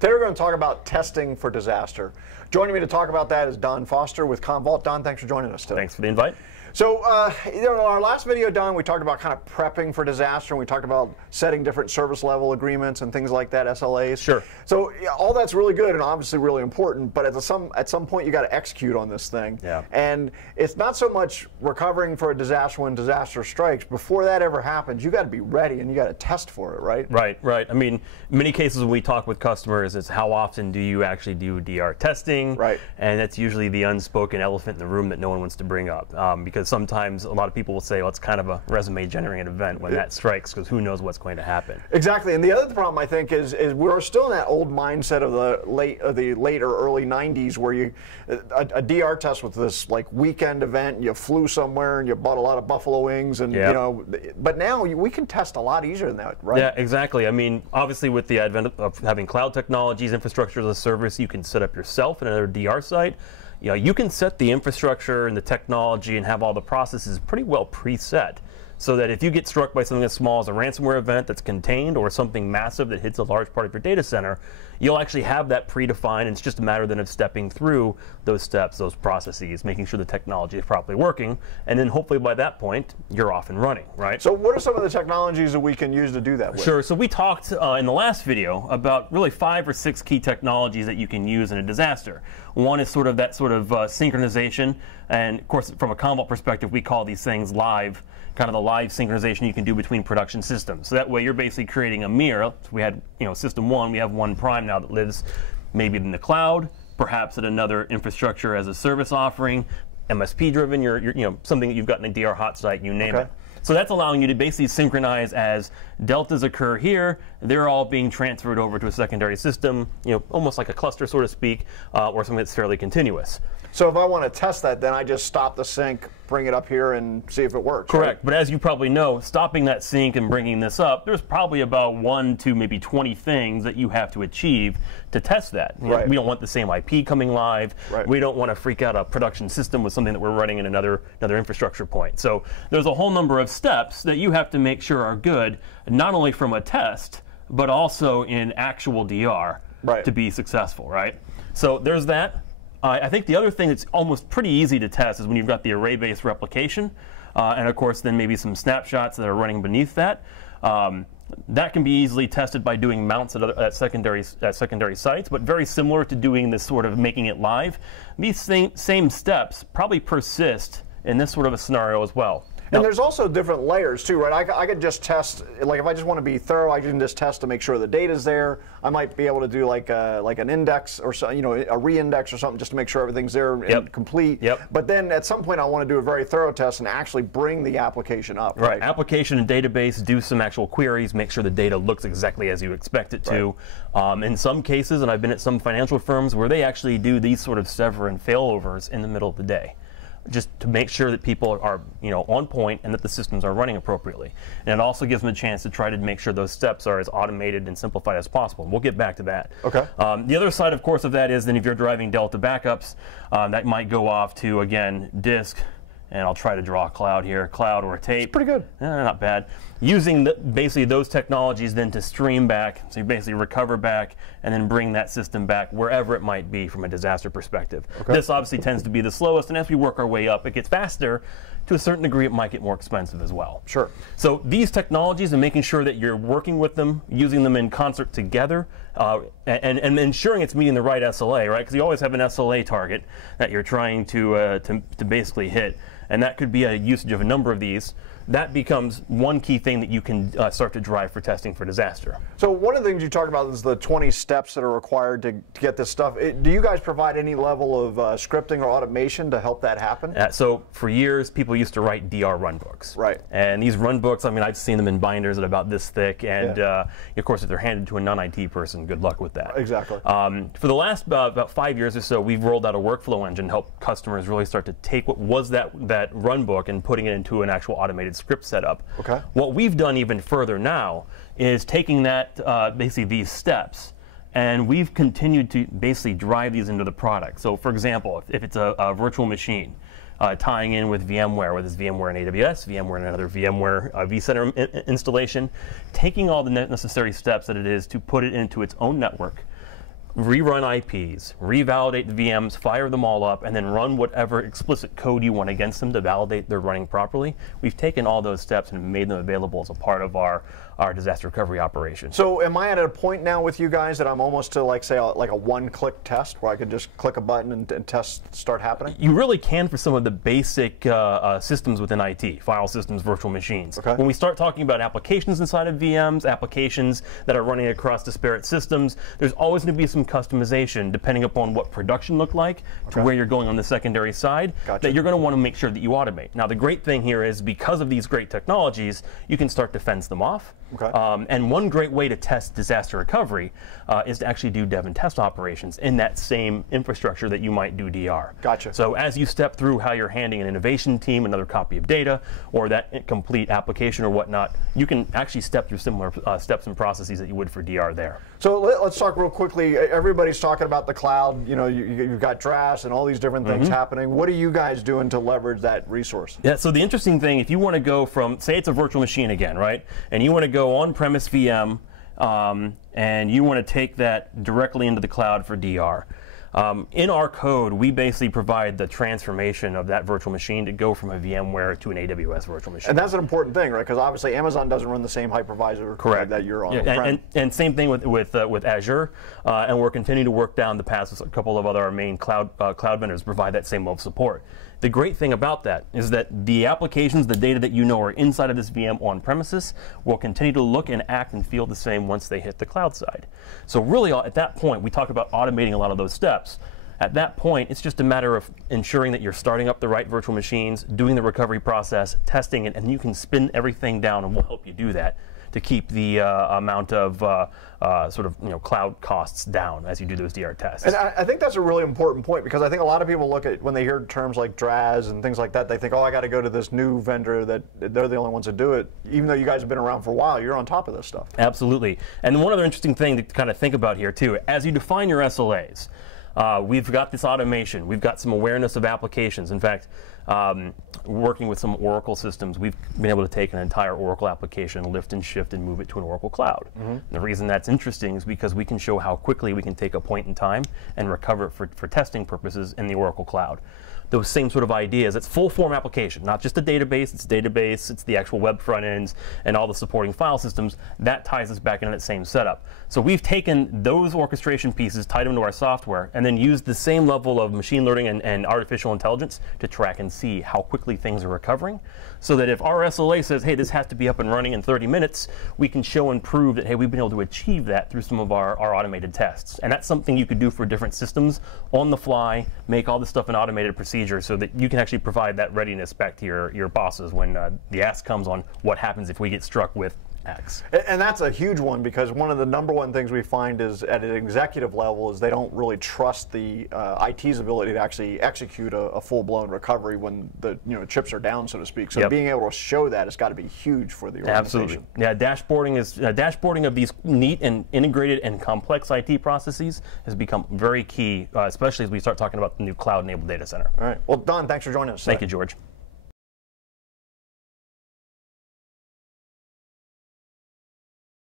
Today we're going to talk about testing for disaster. Joining me to talk about that is Don Foster with Commvault. Don, thanks for joining us today. Thanks for the invite. So, in our last video, Don, we talked about kind of prepping for disaster, and we talked about setting different service level agreements and things like that, SLAs. Sure. So, yeah, all that's really good and obviously really important, but at some point you got to execute on this thing. Yeah. And it's not so much recovering for a disaster when disaster strikes. Before that ever happens, you got to be ready and you got to test for it, right? Right. I mean, in many cases when we talk with customers, it's how often do you actually do DR testing? Right. And that's usually the unspoken elephant in the room that no one wants to bring up. Because sometimes a lot of people will say, well, it's kind of a resume generating event when that strikes, because who knows what's going to happen. Exactly. And the other problem, I think, is we're still in that old mindset of the late or early 90s where a DR test was this like weekend event, and you flew somewhere and you bought a lot of buffalo wings, and you know, but now we can test a lot easier than that, right? Yeah, exactly. I mean, obviously with the advent of having cloud technologies, infrastructure as a service, you can set up yourself another DR site. You know, you can set the infrastructure and the technology and have all the processes pretty well preset, so that if you get struck by something as small as a ransomware event that's contained, or something massive that hits a large part of your data center, you'll actually have that predefined, and it's just a matter then of stepping through those steps, those processes, making sure the technology is properly working, and then hopefully by that point, you're off and running, right? So what are some of the technologies that we can use to do that with? Sure, so we talked in the last video about really 5 or 6 key technologies that you can use in a disaster. One is sort of that sort of synchronization, and of course from a Commvault perspective, we call these things live, kind of the live synchronization you can do between production systems. So that way you're basically creating a mirror. So we had, system 1, we have one prime now that lives maybe in the cloud, perhaps at another infrastructure as a service offering, MSP driven, you're something that you've got in a DR hot site, you name it. So that's allowing you to basically synchronize as deltas occur here, they're all being transferred over to a secondary system, almost like a cluster, so to speak, or something that's fairly continuous. So if I want to test that, then I just stop the sync, bring it up here, and see if it works. Correct. Right? But as you probably know, stopping that sync and bringing this up, there's probably about 1 to maybe 20 things that you have to achieve to test that. Right. We don't want the same IP coming live. Right. We don't want to freak out a production system with something that we're running in another infrastructure point. So there's a whole number of steps that you have to make sure are good, not only from a test, but also in actual DR to be successful, right? So there's that. I think the other thing that's almost pretty easy to test is when you've got the array-based replication, and of course then maybe some snapshots that are running beneath that. That can be easily tested by doing mounts at secondary sites, but very similar to doing this sort of making it live. These same steps probably persist in this sort of a scenario as well. And there's also different layers too, right? I could just test, like if I just want to be thorough, I can just test to make sure the data's there. I might be able to do like an index or so, a re-index or something just to make sure everything's there and complete. But then at some point I want to do a very thorough test and actually bring the application up. Right. Application and database, do some actual queries, make sure the data looks exactly as you expect it to. In some cases, and I've been at some financial firms where they actually do these sort of sever and failovers in the middle of the day, just to make sure that people are on point and that the systems are running appropriately. And it also gives them a chance to try to make sure those steps are as automated and simplified as possible. And we'll get back to that. Okay. The other side, of course, of that is then if you're driving Delta backups, that might go off to, again, disk. And I'll try to draw a cloud here, cloud or a tape. It's pretty good. Not bad. Using basically those technologies then to stream back, so you basically recover back and then bring that system back wherever it might be from a disaster perspective. This obviously tends to be the slowest, and as we work our way up, it gets faster. To a certain degree, it might get more expensive as well. Sure. So these technologies and making sure that you're working with them, using them in concert together, and ensuring it's meeting the right SLA, right? Because you always have an SLA target that you're trying to basically hit. And that could be a usage of a number of these. That becomes one key thing that you can start to drive for testing for disaster. So one of the things you talked about is the 20 steps that are required to get this stuff. Do you guys provide any level of scripting or automation to help that happen? So for years, people used to write DR runbooks. Right. And these runbooks, I mean, I've seen them in binders that are about this thick. And of course, if they're handed to a non-IT person, good luck with that. Exactly. For the last about 5 years or so, we've rolled out a workflow engine to help customers really start to take what was that runbook and putting it into an actual automated script setup. Okay. What we've done even further now is taking that, basically these steps, and we've continued to basically drive these into the product. So for example, if it's a virtual machine, tying in with VMware, whether it's VMware in AWS, VMware in another VMware vCenter installation, taking all the necessary steps that it is to put it into its own network, rerun IPs, revalidate the VMs, fire them all up, and then run whatever explicit code you want against them to validate they're running properly. We've taken all those steps and made them available as a part of our disaster recovery operation. So am I at a point now with you guys that I'm almost to, like, say, like a one-click test where I could just click a button and tests start happening? You really can for some of the basic systems within IT, file systems, virtual machines. Okay. When we start talking about applications inside of VMs, applications that are running across disparate systems, there's always going to be some customization depending upon what production looked like to where you're going on the secondary side that you're going to want to make sure that you automate. Now, the great thing here is because of these great technologies, you can start to fence them off. And one great way to test disaster recovery is to actually do dev and test operations in that same infrastructure that you might do DR. Gotcha. So as you step through how you're handing an innovation team another copy of data or that complete application or whatnot, you can actually step through similar steps and processes that you would for DR there. So let's talk real quickly. Everybody's talking about the cloud. You know, you've got DRaaS and all these different things happening. What are you guys doing to leverage that resource? Yeah, so the interesting thing, if you want to go from, say it's a virtual machine again, right? And you want to go on-premise VM, and you want to take that directly into the cloud for DR. In our code, we basically provide the transformation of that virtual machine to go from a VMware to an AWS virtual machine. And that's an important thing, right? Because obviously Amazon doesn't run the same hypervisor that you're on. Yeah, and same thing with Azure, and we're continuing to work down the path with a couple of other main cloud vendors provide that same level of support. The great thing about that is that the applications, the data that you know are inside of this VM on premises will continue to look and act and feel the same once they hit the cloud side. So really at that point, we talk about automating a lot of those steps. At that point, it's just a matter of ensuring that you're starting up the right virtual machines, doing the recovery process, testing it, and you can spin everything down, and we'll help you do that to keep the amount of cloud costs down as you do those DR tests. And I think that's a really important point, because I think a lot of people look at, when they hear terms like DRaaS and things like that, they think, oh, I got to go to this new vendor that they're the only ones that do it. Even though you guys have been around for a while, you're on top of this stuff. Absolutely. And one other interesting thing to kind of think about here too, as you define your SLAs, we've got this automation. We've got some awareness of applications. In fact, working with some Oracle systems, we've been able to take an entire Oracle application, lift and shift, and move it to an Oracle cloud. The reason that's interesting is because we can show how quickly we can take a point in time and recover it for testing purposes in the Oracle cloud. Those same sort of ideas. It's full form application, not just a database, it's the actual web front ends and all the supporting file systems. That ties us back into that same setup. So we've taken those orchestration pieces, tied them into our software, and then used the same level of machine learning and artificial intelligence to track and see how quickly things are recovering. So that if our SLA says, hey, this has to be up and running in 30 minutes, we can show and prove that, hey, we've been able to achieve that through some of our automated tests. And that's something you could do for different systems on the fly, make all this stuff an automated procedure so that you can actually provide that readiness back to your bosses when the ask comes on what happens if we get struck with X. And that's a huge one, because one of the #1 things we find is at an executive level is they don't really trust the IT's ability to actually execute a full-blown recovery when the chips are down, so to speak. So being able to show that has got to be huge for the organization. Absolutely. Yeah, dashboarding of these neat and integrated and complex IT processes has become very key, especially as we start talking about the new cloud-enabled data center. All right. Well, Don, thanks for joining us today. Thank you, George.